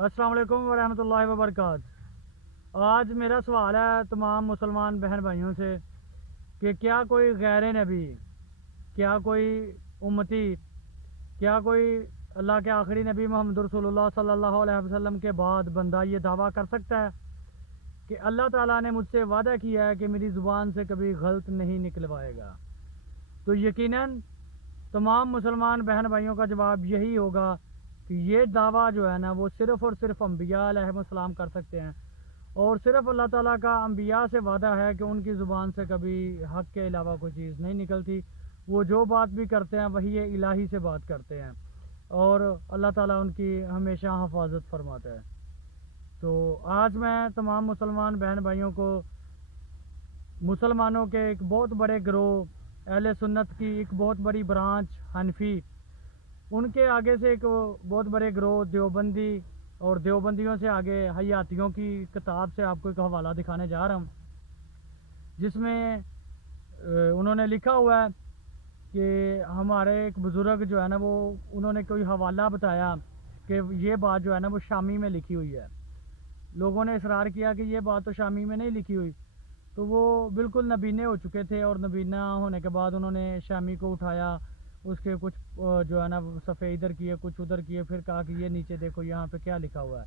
अस्सलाम वालेकुम वरहमतुल्लाहि वबरकात। आज मेरा सवाल है तमाम मुसलमान बहन भाइयों से कि क्या कोई गैर नबी, क्या कोई उम्मती, क्या कोई अल्लाह के आखिरी नबी मोहम्मद रसूलुल्लाह सल्लल्लाहु अलैहि वसल्लम के बाद बंदा ये दावा कर सकता है कि अल्लाह ताला ने मुझसे वादा किया है कि मेरी ज़ुबान से कभी गलत नहीं निकलवाएगा। तो यकीनन तमाम मुसलमान बहन भाइयों का जवाब यही होगा कि ये दावा जो है ना वो सिर्फ़ और सिर्फ अम्बिया अलैहिस्सलाम कर सकते हैं, और सिर्फ अल्लाह ताला का अम्बिया से वादा है कि उनकी ज़ुबान से कभी हक़ के अलावा कोई चीज़ नहीं निकलती। वो जो बात भी करते हैं वही ये इलाही से बात करते हैं, और अल्लाह ताला उनकी हमेशा हिफाजत फरमाता है। तो आज मैं तमाम मुसलमान बहन भाइयों को मुसलमानों के एक बहुत बड़े गिरोह अहले सुन्नत की एक बहुत बड़ी ब्रांच हनफी, उनके आगे से एक बहुत बड़े गिरोह देवबंदी, और देवबंदियों से आगे हयातियों की किताब से आपको एक हवाला दिखाने जा रहा हूँ, जिसमें उन्होंने लिखा हुआ है कि हमारे एक बुज़ुर्ग जो है ना वो उन्होंने कोई हवाला बताया कि ये बात जो है ना वो शामी में लिखी हुई है। लोगों ने इसरार किया कि ये बात तो शामी में नहीं लिखी हुई, तो वो बिल्कुल नबीने हो चुके थे, और नबीना होने के बाद उन्होंने शामी को उठाया, उसके कुछ जो है ना सफ़े इधर किए कुछ उधर किए, फिर कहा कि ये नीचे देखो यहाँ पे क्या लिखा हुआ है।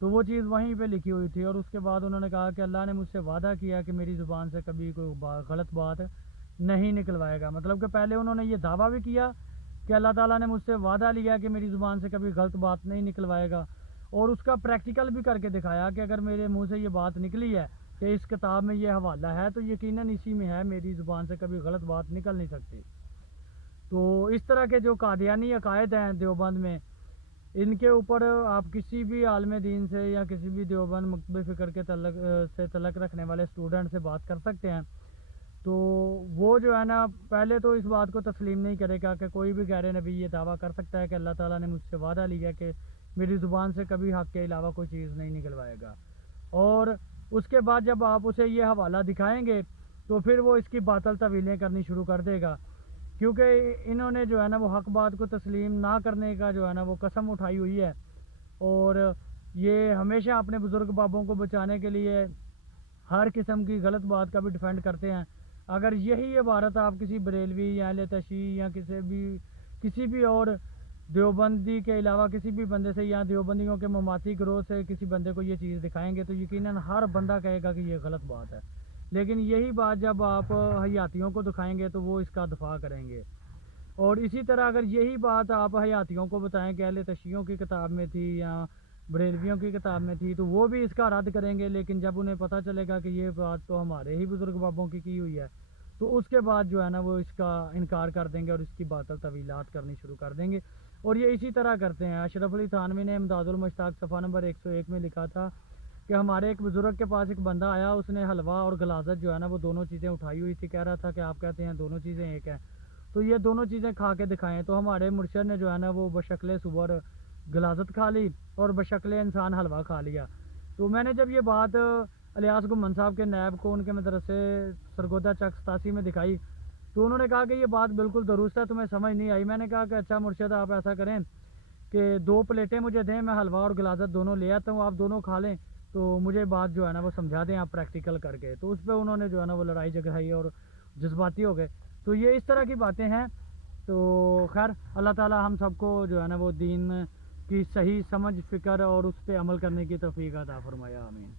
तो वो चीज़ वहीं पे लिखी हुई थी, और उसके बाद उन्होंने कहा कि अल्लाह ने मुझसे वादा किया कि मेरी ज़ुबान से कभी कोई गलत बात नहीं निकलवाएगा। मतलब कि पहले उन्होंने ये दावा भी किया कि अल्लाह ताला ने मुझसे वादा लिया कि मेरी ज़ुबान से कभी गलत बात नहीं निकलवाएगा, और उसका प्रैक्टिकल भी करके दिखाया कि अगर मेरे मुंह से ये बात निकली है कि इस किताब में ये हवाला है तो यकीनन इसी में है, मेरी ज़ुबान से कभी गलत बात निकल नहीं सकती। तो इस तरह के जो कादियानी अकायद हैं देवबंद में, इनके ऊपर आप किसी भी आलम दीन से या किसी भी देवबंद मकतब फ़िक्र के से तल्लक रखने वाले स्टूडेंट से बात कर सकते हैं। तो वो जो है ना पहले तो इस बात को तस्लीम नहीं करेगा कि कोई भी गैर नबी ये दावा कर सकता है कि अल्लाह ताला ने मुझसे वादा लिया कि मेरी ज़ुबान से कभी हक़ के अलावा कोई चीज़ नहीं निकलवाएगा। और उसके बाद जब आप उसे ये हवाला दिखाएंगे तो फिर वो इसकी बातल तवीलें करनी शुरू कर देगा, क्योंकि इन्होंने जो है ना वो हक़ बात को तस्लीम ना करने का जो है ना वो कसम उठाई हुई है, और ये हमेशा अपने बुज़ुर्ग बाबों को बचाने के लिए हर किस्म की गलत बात का भी डिफेंड करते हैं। अगर यही इबारत आप किसी बरेलवी या अहले तशय्युअ या किसी भी और देवबंदी के अलावा किसी भी बंदे से या देवबंदियों के ममाती गिरोह से किसी बंदे को ये चीज़ दिखाएंगे तो यकीनन हर बंदा कहेगा कि ये गलत बात है। लेकिन यही बात जब आप हयातियों को दिखाएंगे तो वो इसका दफा करेंगे। और इसी तरह अगर यही बात आप हयातियों को बताएं कि अहले तशय्युअ की किताब में थी या बरेलवियों की किताब में थी, तो वो भी इसका रद्द करेंगे। लेकिन जब उन्हें पता चलेगा कि ये बात तो हमारे ही बुज़ुर्ग बाबों की हुई है, तो उसके बाद जो है ना वो इसका इनकार कर देंगे और इसकी बातल तवीलात करनी शुरू कर देंगे। और ये इसी तरह करते हैं। अशरफ अली थानवी ने इमदादुल मुश्ताक सफ़ा नंबर 101 में लिखा था कि हमारे एक बुज़ुर्ग के पास एक बंदा आया, उसने हलवा और गलाजत जो है ना वो दोनों चीज़ें उठाई हुई थी। कह रहा था कि आप कहते हैं दोनों चीज़ें एक हैं, तो ये दोनों चीज़ें खा के दिखाएं। तो हमारे मुर्शद ने जो है ना वो बशक्ल सुअर गलाजत खा ली और बशक्ल इंसान हलवा खा लिया। तो मैंने जब ये बात इलियास गुम्मन साहब के नैब को उनके मदरसे सरगोदा चक 87 में दिखाई, तो उन्होंने कहा कि ये बात बिल्कुल दुरुस्त है, तुम्हें समझ नहीं आई। मैंने कहा कि अच्छा मुर्शद आप ऐसा करें कि 2 प्लेटें मुझे दें, मैं हलवा और गलाजत दोनों ले आता हूँ, आप दोनों खा लें, तो मुझे बात जो है ना वो समझा दें आप प्रैक्टिकल करके। तो उस पर उन्होंने जो है ना वो लड़ाई झगड़ाई और जज्बाती हो गए। तो ये इस तरह की बातें हैं। तो खैर अल्लाह ताला हम सबको जो है ना वो दीन की सही समझ फ़िक्र और उस पर अमल करने की तौफ़ीक़ अता फ़रमाया। आमीन।